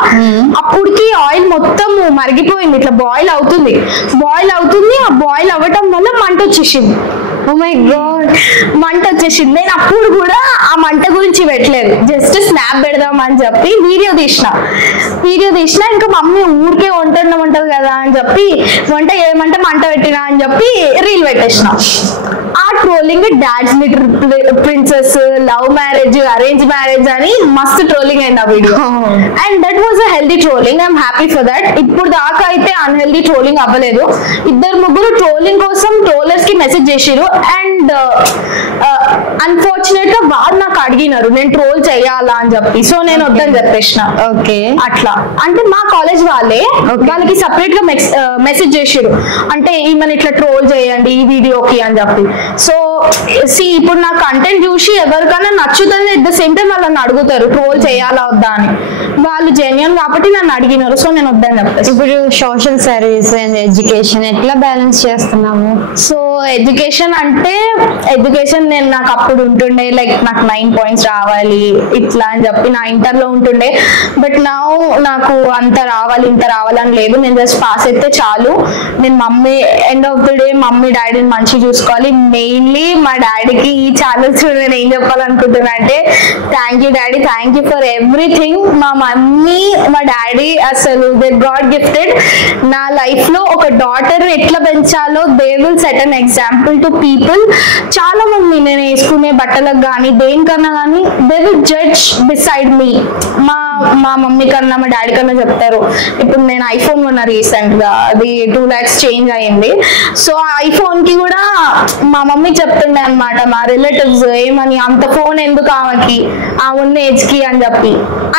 అప్పటికి ఆయిల్ మొత్తం మరిగిపోయింది, ఇట్లా బాయిల్ అవుతుంది. ఆ బాయిల్ అవ్వటం వల్ల మంట వచ్చేసింది. ఓ మై గాడ్, మంట వచ్చేసింది. నేను అప్పుడు కూడా ఆ మంట గురించి పెట్టలేదు, జస్ట్ స్నాప్ పెడదాం అని చెప్పి వీడియో తీసిన. ఇంకా మమ్మీ ఊరికే వంట ఉంటది కదా అని చెప్పి వంట ఏమంటే మంట పెట్టినా అని చెప్పి రీల్ పెట్టేసిన. ఆ trolling dad's little princess, love marriage, arrange marriage అని మస్తు ట్రోలింగ్ అయింది ఆ video. And that was a healthy trolling, I'm happy for that. ఇప్పుడు దాకా అయితే అన్హెల్దీ ట్రోలింగ్ అవ్వలేదు. 2-3 ట్రోలింగ్ కోసం ట్రోలర్స్ కి మెసేజ్ చేసిరు అండ్ అన్ఫార్చునేట్ గా వాళ్ళు నాకు అడిగినారు నేను ట్రోల్ చేయాలా అని చెప్పి. సో నేను వద్దని చెప్పేసిన. అట్లా అంటే మా కాలేజ్ వాళ్ళకి సపరేట్ గా మెసేజ్ చేసిరు అంటే ఈమెను ఇట్లా ట్రోల్ చేయండి ఈ వీడియోకి అని చెప్పి. సో ఇప్పుడు నా కంటెంట్ చూసి ఎవరికైనా నచ్చుతుంది, ఎట్ ద సేమ్ టైం వాళ్ళని అడుగుతారు ట్రోల్ చేయాలా వద్దా అని. వాళ్ళు జెన్యూన్ కాబట్టి నన్ను అడిగినారు, సో నేను వద్దని చెప్పేసి. ఇప్పుడు సోషల్ సర్వీస్ అండ్ ఎడ్యుకేషన్ ఎట్లా బ్యాలెన్స్ చేస్తున్నాము? సో ఎడ్యుకేషన్ నేను నాకు అప్పుడు ఉంటుండే లైక్ నాకు 9 points రావాలి ఇట్లా అని చెప్పి నా ఇంటర్ లో ఉంటుండే. బట్ నాకు అంత రావాలి ఇంత రావాలని లేదు, నేను జస్ట్ పాస్ అయితే చాలు. నేను mummy end of the day mummy డాడీని మంచిగా చూసుకోవాలి. మెయిన్లీ మా డాడీకి ఈ ఛానల్స్ నేను ఏం చెప్పాలనుకుంటున్నా అంటే thank you daddy, thank you for everything. మా మమ్మీ మా డాడీ అసలు దే గాడ్ గిఫ్టెడ్. నా లైఫ్ లో ఒక డాటర్ ఎట్లా పెంచాలో they will set an example to people. చాలా మంది నేను వేసుకునే బట్టలకు కానీ దేనికన్నా కానీ they will judge beside me. మా మమ్మీ కన్నా మా డాడీ కన్నా చెప్తారు. ఇప్పుడు నేను ఐఫోన్ కొన్నా రీసెంట్ గా, అది 2 lakhs చేంజ్ అయింది. సో ఆ ఐఫోన్ కి కూడా మా మమ్మీ చెప్తుండే అనమాట మా రిలేటివ్స్, ఏమని అంత ఫోన్ ఎందుకు ఆమెకి, ఆ ఉన్న ఏజ్ కి అని చెప్పి.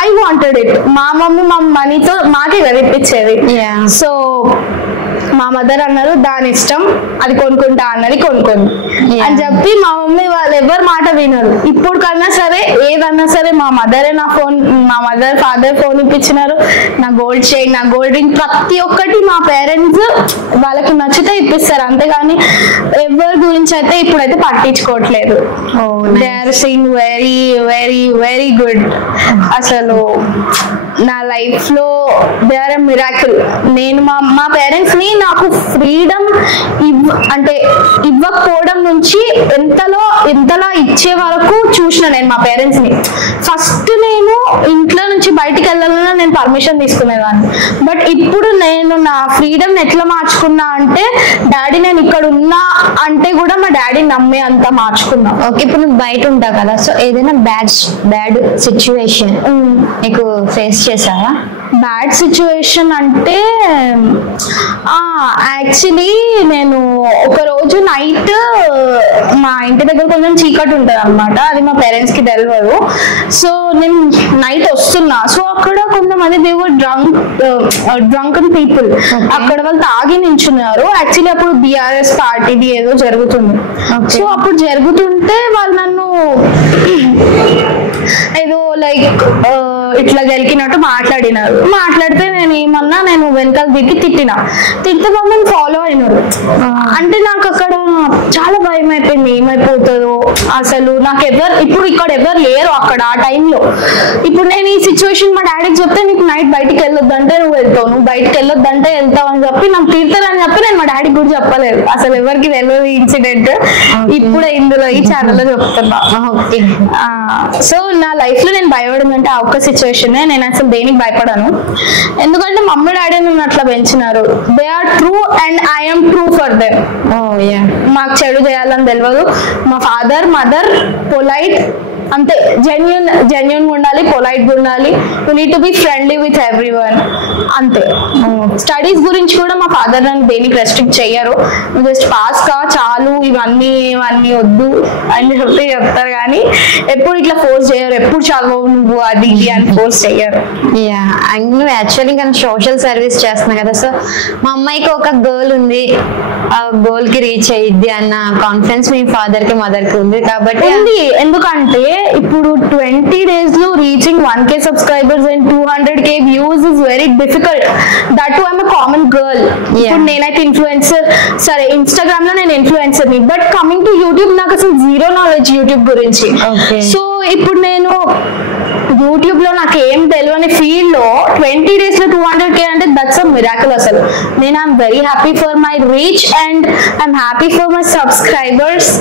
I wanted it. మా మమ్మీ మా మనీతో మాకే కదిపించేది. సో మా మదర్ అన్నారు దాని ఇష్టం, అది కొనుక్కుంటా అన్నది కొనుక్కుంది అని చెప్పి మా మమ్మీ వాళ్ళు ఎవరు మాట వినరు. ఇప్పుడు కన్నా సరే ఏదన్నా సరే మా మదరే నా ఫోన్, మా మదర్ ఫాదర్ ఫోన్ ఇప్పించినారు. నా గోల్డ్ చైన్, నా గోల్డ్ రింగ్, ప్రతి ఒక్కటి మా పేరెంట్స్ వాళ్ళకి నచ్చితే ఇప్పిస్తారు. అంతేగాని ఎవరి గురించి అయితే ఇప్పుడైతే పట్టించుకోవట్లేదు. They are seeing very very very good. అసలు నా లైఫ్ లో దే ఆర్ ఎ మిరాకిల్. నేను మా పేరెంట్స్ ని నాకు ఫ్రీడమ్ అంటే ఇవ్వకపోవడం నుంచి ఎంతలా ఇచ్చే వరకు చూసిన నేను మా పేరెంట్స్ ని. ఫస్ట్ నేను ఇంట్లో నుంచి బయటికి వెళ్ళాలన్నా నేను పర్మిషన్ తీసుకునేదాన్ని. బట్ ఇప్పుడు నేను నా ఫ్రీడమ్ ఎట్లా మార్చుకున్నా అంటే, డాడీ నేను ఇక్కడ ఉన్నా అంటే కూడా మా డాడీ నమ్మే అంత మార్చుకున్నా. ఓకే, ఇప్పుడు నువ్వు బయట ఉంటావు కదా, సో ఏదైనా బ్యాడ్ సిచ్యువేషన్ నీకు ఫేస్ చేసావా? బ్యాడ్ సిచ్యువేషన్ అంటే యాక్చువల్లీ నేను ఒక రోజు నైట్ మా ఇంటి దగ్గర కొంచెం చీకటి ఉంటుంది అనమాట, అది మా పేరెంట్స్ కి తెలియదు. సో నేను నైట్ వస్తున్నా, సో అక్కడ కొంతమంది దేవర్ డ్రంకన్ పీపుల్, అక్కడ వాళ్ళు తాగి నించున్నారు. యాక్చువల్లీ అప్పుడు BRS పార్టీది ఏదో జరుగుతుంది. సో అప్పుడు జరుగుతుంటే వాళ్ళు నన్ను ఏదో లైక్ ఇట్లా గెలికినట్టు మాట్లాడితే నేను ఏమన్నా, నేను వెనకాల దిగి తిట్టితే మమ్మల్ని ఫాలో అయినారు. అంటే నాకు అక్కడ చాలా భయం అయిపోయింది, ఏమైపోతుందో అసలు. ఇప్పుడు ఇక్కడ ఎవరు లేరు అక్కడ ఆ టైంలో. ఇప్పుడు నేను ఈ సిచ్యువేషన్ మా డాడీకి చెప్తే, నీకు నైట్ బయటికి వెళ్ళొద్దంటే నువ్వు వెళ్తావు, నువ్వు బయటకు వెళ్ళొద్దంటే వెళ్తావు అని చెప్పి నన్ను తిడతారని చెప్పి నేను మా డాడీకి కూడా చెప్పలేదు. అసలు ఎవరికి తెలియదు ఈ ఇన్సిడెంట్, ఇప్పుడే ఇందులో ఈ ఛానల్లో చెప్తున్నా. సో నా లైఫ్ లో నేను భయపడిందంటే ఆ ఒక్క సిచ్యువేషన్. నేను అసలు దేనికి భయపడాను, ఎందుకంటే మమ్మీ డాడీ నన్ను అట్లా పెంచినారు. They are true and I'm true for them. మాకు చెడు చేయాలని తెలియదు. మా ఫాదర్ మదర్ పొలైట్, అంతే. జెన్యూన్ ఉండాలి, పొలైట్ ఉండాలి. You need to be friendly with everyone, అంతే. స్టడీస్ గురించి కూడా మా ఫాదర్ నన్ను దేనికి రెస్ట్రిక్ట్ చెయ్యరు. జస్ట్ పాస్ కా చాలు, ఇవన్నీ వద్దు అని చెప్పి చెప్తారు, కానీ ఎప్పుడు ఇట్లా ఫోర్స్ చేయరు. ఎప్పుడు చదవవు నువ్వు అది ఇది అని ఫోర్స్ చెయ్యరు. నువ్వు యాక్చువల్లీ కానీ సోషల్ సర్వీస్ చేస్తున్నావు కదా, సో మా అమ్మాయికి ఒక గోల్ ఉంది, ఆ గోల్ కి రీచ్ అయ్యిద్ది అన్న కాన్ఫిడెన్స్ మీ ఫాదర్ కి మదర్ కి ఉంది కాబట్టి. ఎందుకంటే ఇప్పుడు 20 days లో reaching 1K subscribers and 200K views is very difficult. That to I'm a common girl. ఇప్పుడు నేనైతే ఇన్ఫ్లుయెన్సర్, సరే ఇన్స్టాగ్రామ్ లో నేను ఇన్ఫ్లుయెన్సర్ ని, బట్ కమింగ్ టు యూట్యూబ్ నాకు అసలు జీరో నాలెడ్జ్ యూట్యూబ్ గురించి. సో ఇప్పుడు నేను యూట్యూబ్ లో నాకు ఏం తెలియని ఫీల్డ్ లో 20 days లో 200K అంటే దట్స్ అ మిరాకిల్. అసలు నేను I'm very happy for my reach and I'm happy for my subscribers.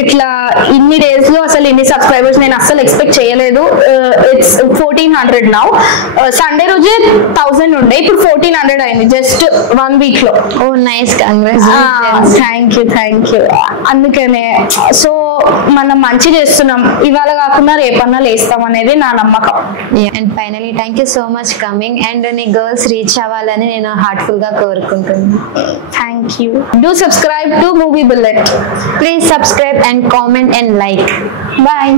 ఇట్లా ఇన్ని డేస్ లో అసలు ఇన్ని సబ్స్క్రైబర్స్ నేను అసలు ఎక్స్పెక్ట్ చేయలేదు. It's 1400 now. సండే రోజే 1000 ఉండే, ఇప్పుడు 1400 అయింది జస్ట్ 1 week లో. ఓ నైస్, కంగ్రాట్యులేషన్స్. Thank you. అందుకనే సో మనం మంచి చేస్తున్నాం, ఇవాళ కాకుండా రేపన్నా లేస్తాం అనేది నా నమ్మకం. And finally thank you so much coming. And నీ గర్ల్స్ రీచ్ అవ్వాలని నేను హార్ట్ఫుల్ గా కోరుకుంటున్నాను. Thank you. Do subscribe to movie bullet. Please subscribe and comment and like. Bye.